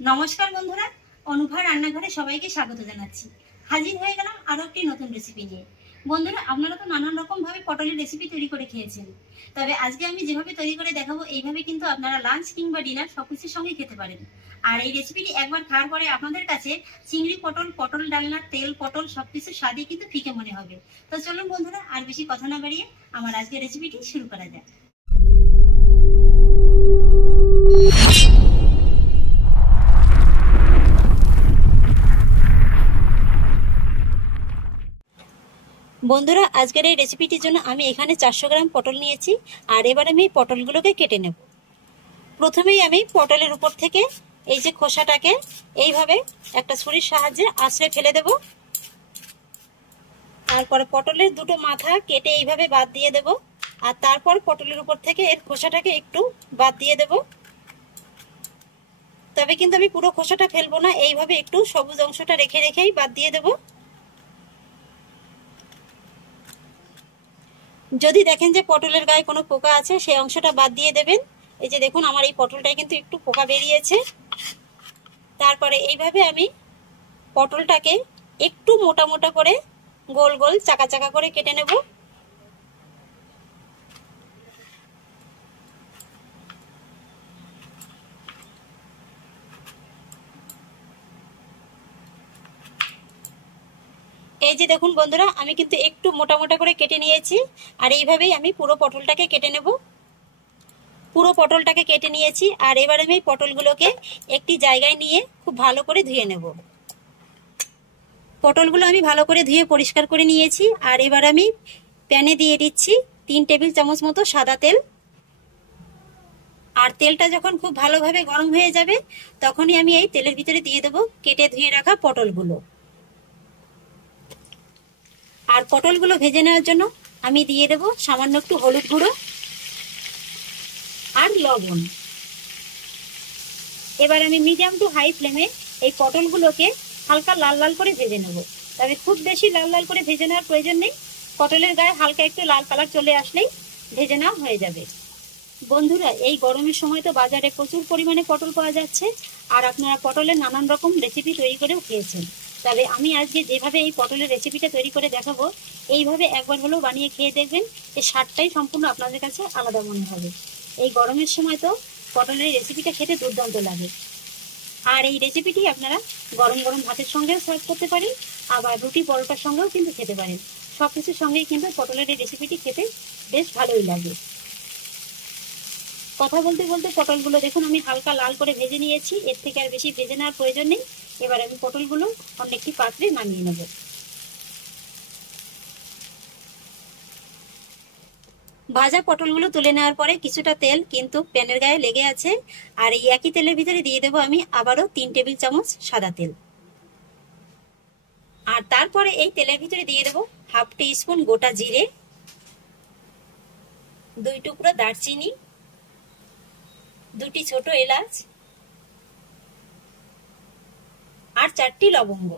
নমস্কার বন্ধুরা, অনুভা রান্নাঘরে সবাইকে স্বাগত জানাচ্ছি। হাজির হয়ে গেলাম আরো একটি নতুন রেসিপি নিয়ে। বন্ধুরা, আপনারা তো নানান রকম ভাবে পটলের রেসিপি তৈরি করে খেয়েছেন, তবে আজকে আমি যেভাবে তৈরি করে দেখাবো এইভাবে কিন্তু আপনারা লাঞ্চ কিংবা ডিনার সবকিছুর সঙ্গে খেতে পারেন। আর এই রেসিপিটি একবার খাওয়ার পরে আপনাদের কাছে চিংড়ি পটল, পটল ডালনা, তেল পটল সবকিছু স্বাদই কিন্তু ফিকে মনে হবে। তো চলুন বন্ধুরা, আর বেশি কথা না বাড়িয়ে আমার আজকের রেসিপিটি শুরু করা যাক। বন্ধুরা, আজকের এই রেসিপিটির জন্য আমি এখানে 400 গ্রাম পটল নিয়েছি। আর এবার আমি পটলগুলোকে কেটে নেব। প্রথমেই আমি পটলের উপর থেকে এই যে খোসাটাকে এইভাবে একটা ছুরির সাহায্যে আঁচড়ে ফেলে দেব। তারপরে পটলের দুটো মাথা কেটে এইভাবে বাদ দিয়ে দেব। আর তারপর পটলের উপর থেকে এর খোসাটাকে একটু বাদ দিয়ে দেব। তবে কিন্তু আমি পুরো খোসাটা ফেলবো না, এইভাবে একটু সবুজ অংশটা রেখে রেখেই বাদ দিয়ে দেব। যদি দেখেন যে পটলের গায়ে কোনো পোকা আছে, সেই অংশটা বাদ দিয়ে দেবেন। এই যে দেখুন, আমার এই পটলটায় কিন্তু একটু পোকা বেরিয়েছে। তারপরে এইভাবে আমি পটলটাকে একটু মোটা মোটা করে গোল গোল চাকা চাকা করে কেটে নেব। এই যে দেখুন বন্ধুরা, আমি কিন্তু একটু মোটা মোটা করে কেটে নিয়েছি। আর এইভাবেই আমি পুরো পটলটাকে কেটে নেব। পুরো পটলটাকে কেটে নিয়েছি। আর এবার আমি পটলগুলোকে একটি জায়গায় নিয়ে খুব ভালো করে ধুয়ে নেব। পটলগুলো আমি ভালো করে ধুয়ে পরিষ্কার করে নিয়েছি। আর এবার আমি প্যানে দিয়ে দিচ্ছি 3 টেবিল চামচ মতো সাদা তেল। আর তেলটা যখন খুব ভালোভাবে গরম হয়ে যাবে, তখনই আমি এই তেলের ভিতরে দিয়ে দেব কেটে ধুয়ে রাখা পটলগুলো। আর পটলগুলো ভেজে নেওয়ার জন্য আমি দিয়ে দেব সামান্য একটু হলুদ গুঁড়ো আর লবণ। এবার আমি মিডিয়াম টু হাই ফ্লেমে এই পটলগুলোকে হালকা লাল লাল করে ভেজে নেব। তবে খুব বেশি লাল লাল করে ভেজে নেওয়ার প্রয়োজন নেই। পটলের গায়ে হালকা একটু লাল কালার চলে আসলেই ভেজে নেওয়া হয়ে যাবে। বন্ধুরা, এই গরমের সময় তো বাজারে প্রচুর পরিমাণে পটল পাওয়া যাচ্ছে। আর আপনারা পটলের নানান রকম রেসিপি তৈরি করেও খেয়েছেন। তবে আমি আজকে যেভাবে এই পটলের রেসিপিটা তৈরি করে দেখাবো, এইভাবে একবার হলেও বানিয়ে খেয়ে দেখবেন। এই স্বাদটাই সম্পূর্ণ আপনাদের কাছে আলাদা মনে হবে। এই গরমের সময় তো পটলের রেসিপিটা খেতে দুর্দান্ত লাগে। আর এই রেসিপিটি আপনারা গরম গরম ভাতের সঙ্গেও সার্ভ করতে পারেন, আবার রুটি পরোটার সঙ্গেও কিন্তু খেতে পারেন। সব কিছুর সঙ্গেই কিন্তু পটলের এই রেসিপিটি খেতে বেশ ভালোই লাগে। কথা বলতে বলতে পটলগুলো দেখুন আমি হালকা লাল করে ভেজে নিয়েছি। এর থেকে আর বেশি ভেজে নেওয়ার প্রয়োজন নেই। এবার আমি পটলগুলো অন্য একটি পাত্রে নামিয়ে নেব। ভাজা পটলগুলো তুলে নেওয়ার পরে কিছুটা তেল কিন্তু প্যানের গায়ে লেগে আছে। আর এই একই তেলের ভিতরে দিয়ে দেবো আমি আবারও 3 টেবিল চামচ সাদা তেল। আর তারপরে এই তেলের ভিতরে দিয়ে দেবো হাফ টিস্পুন গোটা জিরে, 2 টুকরো দারচিনি, 2টি ছোট এলাচ আর 4টি লবঙ্গ।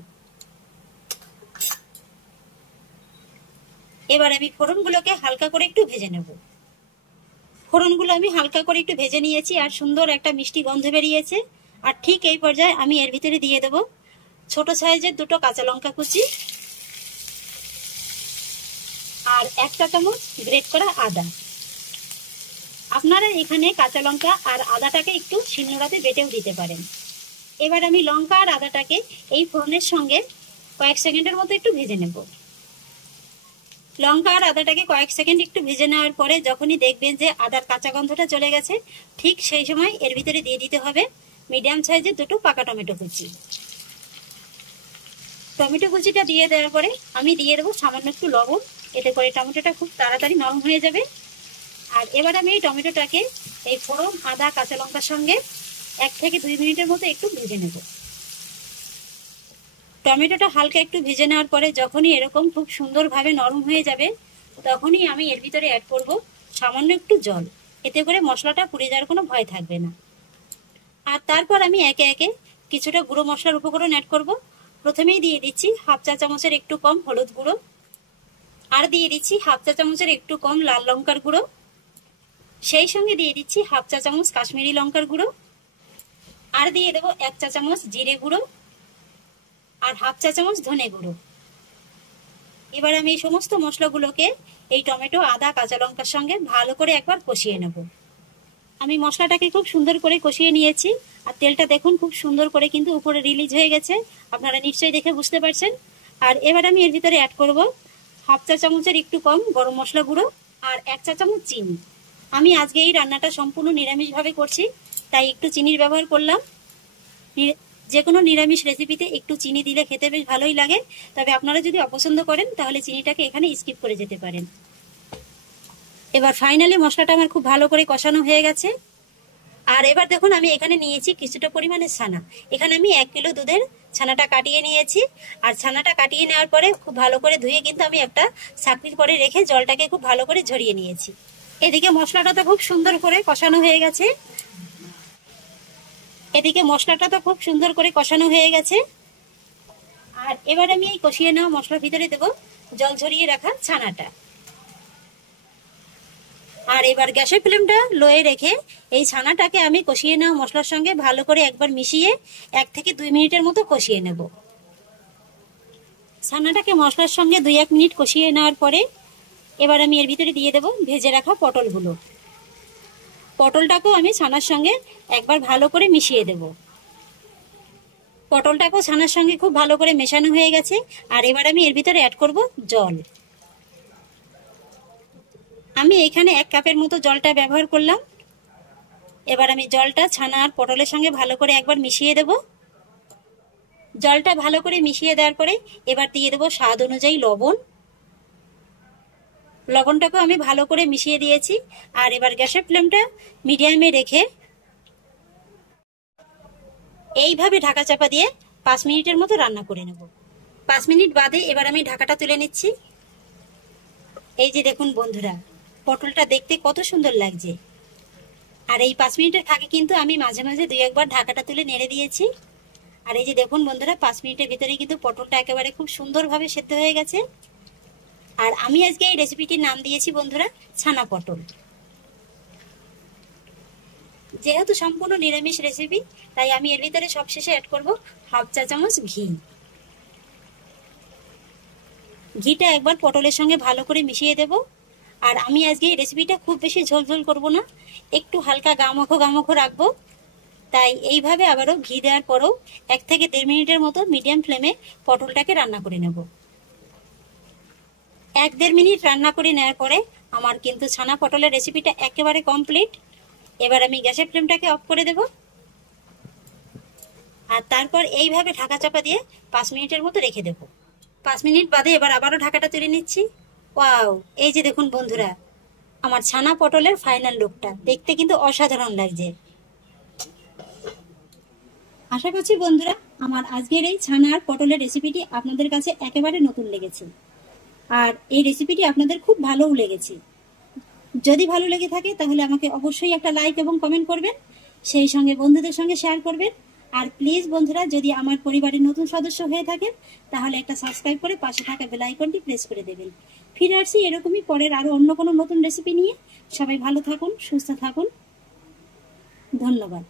এবার আমি ফোড়নগুলোকে হালকা করে একটু ভেজে নেব। ফোড়নগুলো আমি হালকা করে একটু ভেজে নিয়েছি আর সুন্দর একটা মিষ্টি গন্ধ বেরিয়েছে। আর ঠিক এই পর্যায়ে আমি এর ভিতরে দিয়ে দেব ছোট সাইজের 2টো কাঁচা লঙ্কা কুচি আর 1 চা চামচ গ্রেট করা আদা। আপনারা এখানে কাঁচা লঙ্কা আর আদাটাকে একটু শিলনোড়াতে বেটেও দিতে পারেন। এবার আমি লঙ্কা আর আদাটাকে এই ফোড়নের সঙ্গে কয়েক সেকেন্ডের মতো একটু ভেজে নেব। লঙ্কা আর আদাটাকে কয়েক সেকেন্ড একটু ভেজে নেওয়ার পরে যখনই দেখবেন যে আদার কাঁচা গন্ধটা চলে গেছে, ঠিক সেই সময় এর ভিতরে দিয়ে দিতে হবে মিডিয়াম সাইজের 2টো পাকা টমেটো কুচি। টমেটো কুচিটা দিয়ে দেওয়ার পরে আমি দিয়ে দেবো সামান্য একটু লবণ। এতে করে টমেটোটা খুব তাড়াতাড়ি নরম হয়ে যাবে। আর এবার আমি এই টমেটোটাকে এই ফোড়ন, আদা, কাঁচা লঙ্কার সঙ্গে 1 থেকে 2 মিনিটের মতো একটু ভেজে নেব। টমেটোটা হালকা একটু ভেজে নেওয়ার পরে যখনই এরকম খুব সুন্দরভাবে নরম হয়ে যাবে, তখনই আমি এর ভিতরে অ্যাড করব সামান্য একটু জল। এতে করে মশলাটা পুড়ে যাওয়ার কোনো ভয় থাকবে না। আর তারপর আমি একে একে কিছুটা গুঁড়ো মশলার উপকরণ অ্যাড করব। প্রথমেই দিয়ে দিচ্ছি হাফ চা চামচের একটু কম হলুদ গুঁড়ো, আর দিয়ে দিচ্ছি হাফ চা চামচের একটু কম লাল লঙ্কার গুঁড়ো, সেই সঙ্গে দিয়ে দিচ্ছি হাফ চা চামচ কাশ্মীরি লঙ্কার গুঁড়ো, আর দিয়ে দেবো 1 চা চামচ জিরে গুঁড়ো আর হাফ চা চামচ ধনে গুঁড়ো। এবার আমি এই সমস্ত মশলাগুলোকে এই টমেটো, আদা, কাঁচা লঙ্কার সঙ্গে ভালো করে একবার কষিয়ে নেব। আমি মশলাটাকে খুব সুন্দর করে কষিয়ে নিয়েছি আর তেলটা দেখুন খুব সুন্দর করে কিন্তু উপরে রিলিজ হয়ে গেছে, আপনারা নিশ্চয়ই দেখে বুঝতে পারছেন। আর এবার আমি এর ভিতরে অ্যাড করব হাফ চা চামচের একটু কম গরম মশলা গুঁড়ো আর 1 চা চামচ চিনি। আমি আজকে এই রান্নাটা সম্পূর্ণ নিরামিষভাবে করছি, তাই একটু চিনির ব্যবহার করলাম। যে কোনো নিরামিষ রেসিপিতে একটু চিনি দিলে খেতে বেশ ভালোই লাগে, তবে আপনারা যদি অপছন্দ করেন তাহলে চিনিটাকে এখানে স্কিপ করে যেতে পারেন। এবার ফাইনালি মশলাটা আমার খুব ভালো করে কষানো হয়ে গেছে। আর এবার দেখুন আমি এখানে নিয়েছি কিছুটা পরিমাণে ছানা। এখানে আমি 1 কিলো দুধের ছানাটা কাটিয়ে নিয়েছি। আর ছানাটা কাটিয়ে নেওয়ার পরে খুব ভালো করে ধুয়ে কিন্তু আমি একটা ছাঁকনির পরে রেখে জলটাকে খুব ভালো করে ঝরিয়ে নিয়েছি। এদিকে মশলাটা তো খুব সুন্দর করে কষানো হয়ে গেছে। আর এবার আমি এই কষিয়ে নেওয়া মশলার ভিতরে দেবো জল ঝরিয়ে রাখা ছানাটা। আর এবার গ্যাসের ফ্লেমটা লোয়ে রেখে এই ছানাটাকে আমি কষিয়ে নেওয়া মশলার সঙ্গে ভালো করে একবার মিশিয়ে 1 থেকে 2 মিনিটের মতো কষিয়ে নেব। ছানাটাকে মশলার সঙ্গে 2-1 মিনিট কষিয়ে নেওয়ার পরে এবার আমি এর ভিতরে দিয়ে দেব ভেজে রাখা পটলগুলো। পটলটাকেও আমি ছানার সঙ্গে একবার ভালো করে মিশিয়ে দেব। পটলটাকেও ছানার সঙ্গে খুব ভালো করে মেশানো হয়ে গেছে। আর এবার আমি এর ভিতরে অ্যাড করব জল। আমি এখানে 1 কাপের মতো জলটা ব্যবহার করলাম। এবার আমি জলটা ছানা আর পটলের সঙ্গে ভালো করে একবার মিশিয়ে দেব। জলটা ভালো করে মিশিয়ে দেওয়ার পরে এবার দিয়ে দেব স্বাদ অনুযায়ী লবণ। লবণটাকেও আমি ভালো করে মিশিয়ে দিয়েছি। আর এবার গ্যাসের ফ্লেমটা মিডিয়ামে রেখে এইভাবে ঢাকা চাপা দিয়ে 5 মিনিটের মতো রান্না করে নেব। 5 মিনিট বাদে এবার আমি ঢাকাটা তুলে নিচ্ছি। এই যে দেখুন বন্ধুরা, পটলটা দেখতে কত সুন্দর লাগছে। আর এই 5 মিনিটের ফাঁকে কিন্তু আমি মাঝে মাঝে 2-1 বার ঢাকাটা তুলে নেড়ে দিয়েছি। আর এই যে দেখুন বন্ধুরা, 5 মিনিটের ভিতরেই কিন্তু পটলটা একেবারে খুব সুন্দরভাবে সেদ্ধ হয়ে গেছে। আর আমি আজকে এই রেসিপিটির নাম দিয়েছি বন্ধুরা ছানা পটল। যেহেতু সম্পূর্ণ নিরামিষ রেসিপি, তাই আমি এর ভিতরে সবশেষে অ্যাড করব হাফ চা চামচ ঘি। ঘিটা একবার পটলের সঙ্গে ভালো করে মিশিয়ে দেব। আর আমি আজকে এই রেসিপিটা খুব বেশি ঝোলঝোল করব না, একটু হালকা গামাখো রাখবো। তাই এইভাবে আবারও ঘি দেওয়ার পরেও 1 থেকে 1.5 মিনিটের মতো মিডিয়াম ফ্লেমে পটলটাকে রান্না করে নেব। 1-1.5 মিনিট রান্না করে নেওয়ার পরে আমার কিন্তু ছানা পটলের রেসিপিটা একেবারে কমপ্লিট। এবার আমি গ্যাসের ফ্লেমটাকে অফ করে দেব। আর তারপর এইভাবে ঢাকা চাপা দিয়ে 5 মিনিটের মতো রেখে দেব। 5 মিনিট বাদে এবার আবারও ঢাকাটা তুলে নিচ্ছি। ওয়াও, এই যে দেখুন বন্ধুরা, আমার ছানা পটলের ফাইনাল লুকটা দেখতে কিন্তু অসাধারণ লাগছে। আশা করছি বন্ধুরা আমার আজকের এই ছানা আর পটলের রেসিপিটি আপনাদের কাছে একেবারে নতুন লেগেছে। আর এই রেসিপিটি আপনাদের খুব ভালোও লেগেছে। যদি ভালো লেগে থাকে তাহলে আমাকে অবশ্যই একটা লাইক এবং কমেন্ট করবেন, সেই সঙ্গে বন্ধুদের সঙ্গে শেয়ার করবেন। আর প্লিজ বন্ধুরা, যদি আমার পরিবারের নতুন সদস্য হয়ে থাকেন তাহলে একটা সাবস্ক্রাইব করে পাশে থাকা বেল আইকনটি প্রেস করে দেবেন। ফিরে আসছি এরকমই পরের আরো অন্য কোনো নতুন রেসিপি নিয়ে। সবাই ভালো থাকুন, সুস্থ থাকুন, ধন্যবাদ।